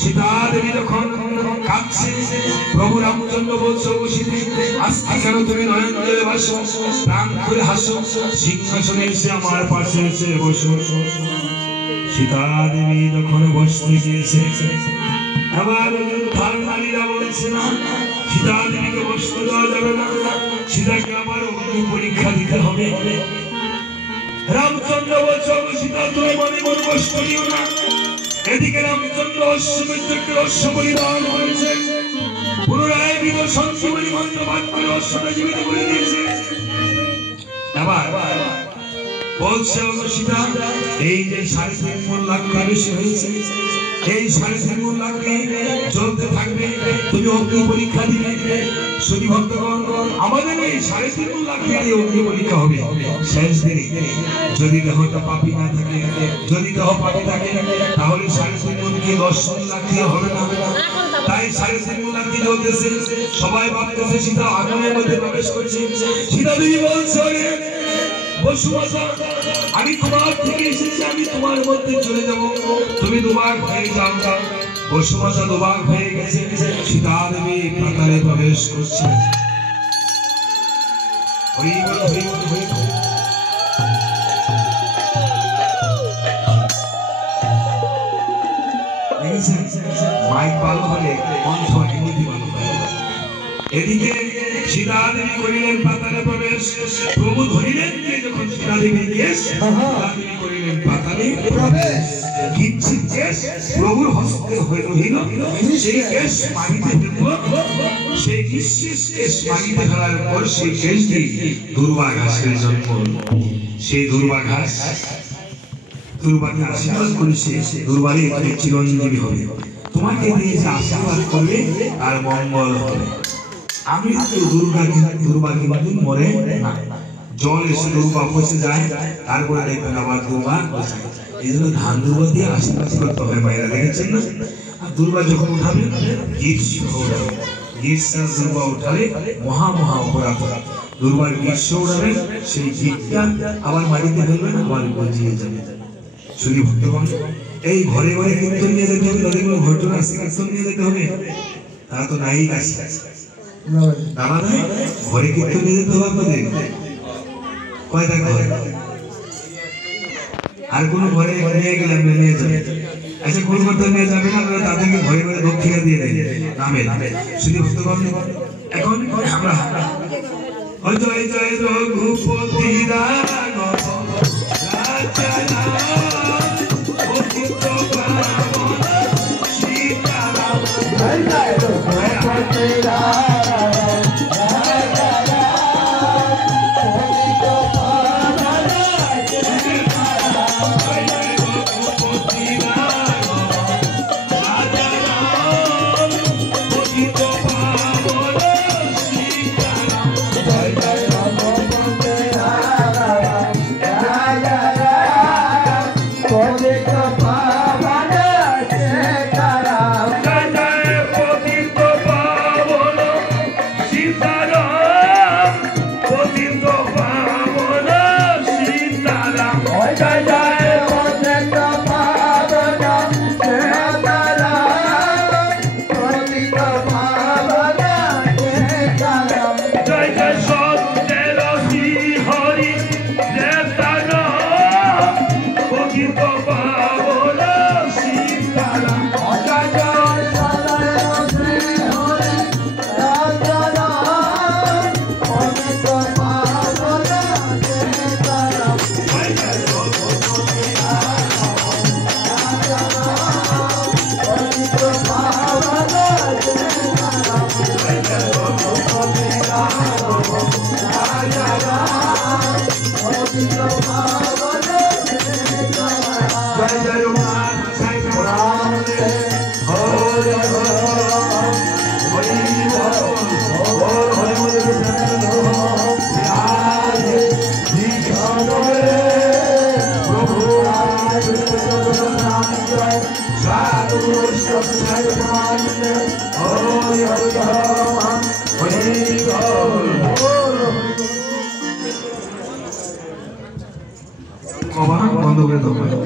सीता देवी যখন কাঁদছে প্রভু রামচন্দ্র বলছে ও সীতা আজকে কেন তুমি নয়ন জলে ভাসো প্রাণ খুলে হাসো সিংহাসনে এসে আমার পাশে এসে বসো सीता देवी যখন বসতে গিয়েছে আবার ধারণালীরা বলছে না सीता দেবীকে বসতে দেওয়া যাবে না सीताকে আবার অগ্নি পরীক্ষা দিতে হবে রামচন্দ্র বলছে ও সীতা তুমি মনে মনে কষ্ট নিও না এদিকে রামচন্দ্র অশ্বমেধকে অশ্ব বলিদান করেছে পুনরায় বিদ সঞ্জীবনী মন্ত্র পাঠ করে অশ্বটা জীবিত করে দিয়েছে আবার বলছে ও সীতা এই যে 3.5 লাখ বেশি হয়েছে এই 3.5 লাখ চলতে থাকবে তুমি অগ্নি পরীক্ষা দিবে শুধু ভক্তগণ আমাদের এই 3.5 লাখ এর অগ্নি পরীক্ষা হবে শেষ দিনে যদি দেহটা পাপী না থাকে যদি দেহ পাপী থাকে তাহলে 3.5 কি 10 লাখ দিয়ে হবে না তাই 3.5 লাখ দিয়ে চলতেছে সবাই ভাবতেছে সীতা আগুনের মধ্যে প্রবেশ করেছে সীতা দেবী বলছে বসুমাতা আমি তোমার থেকে এসেছি আমি তোমার মধ্যে চলে যাব তুমি দুবার হয়ে যাও বসুমাতা দুবার হয়ে গেছে সীতা দেবী পাতালে প্রবেশ করছে হরি বল হরি বল হরি বল মাইক ভালো হলে কণ্ঠ এমনি ভালো হয় এদিকে सीता देवी করিলেন পাতালে প্রবেশ প্রভু ধরিলেন যে যখন सीता देवी কেশ सीता देवी করিলেন পাতালে প্রবেশ কিঞ্চিত কেশ প্রভুর হস্তে হইল সেই কেশ মাটিতে ফেলল সেই নিঃশেষ কেশ মাটিতে ফেলার পর সেই কেশ দিয়ে দুর্বা ঘাসের জন্ম সেই দুর্বা ঘাস দুর্বাকে আশীর্বাদ করেছে দুর্বারে একটি চিরঞ্জীবী হবে তোমাকে দিয়ে যে আশীর্বাদ করবে আর মঙ্গল হবে আমি তো দুর্গা কিন্তু মরে না জল এসে দুর্গা পৌঁছে যায় তারপরে দেখবেন আবার দুর্গা এই জন্য ধান দুর্গা দিয়ে আশীর্বাদ করতে হবে বাইরে দেখেছেন না আর দুর্গা যখন উঠাবে গীর্ষা দুর্গা উঠালে মহা মহা অপরাধ দুর্গার গীর্ষ উঠাবে সেই গীতটা আবার মাটিতে ফেলবেন আবার গজিয়ে যাবে শুধু ভক্তগণ এই ঘরে ঘরে কীর্তন নিয়ে যেতে হবে তাদের কোনো ঘটনা আছে কীর্তন নিয়ে যেতে হবে তারা তো নাই কাছে দাদা নাই ঘরে কীর্তন নিয়ে যেতে হবে আপনাদের কয়টা ঘরে আর কোন ঘরে নিয়ে গেলে আমরা নিয়ে যাবেন আচ্ছা কোন ঘরে নিয়ে যাবেন আপনারা তাদেরকে ঘরে ঘরে দক্ষিণা দিয়ে দেন নামে শুধু ভক্তগণ এখন আমরা জয় জয় রঘুপতি রাঘব রাজা বন্ধ করে দাও।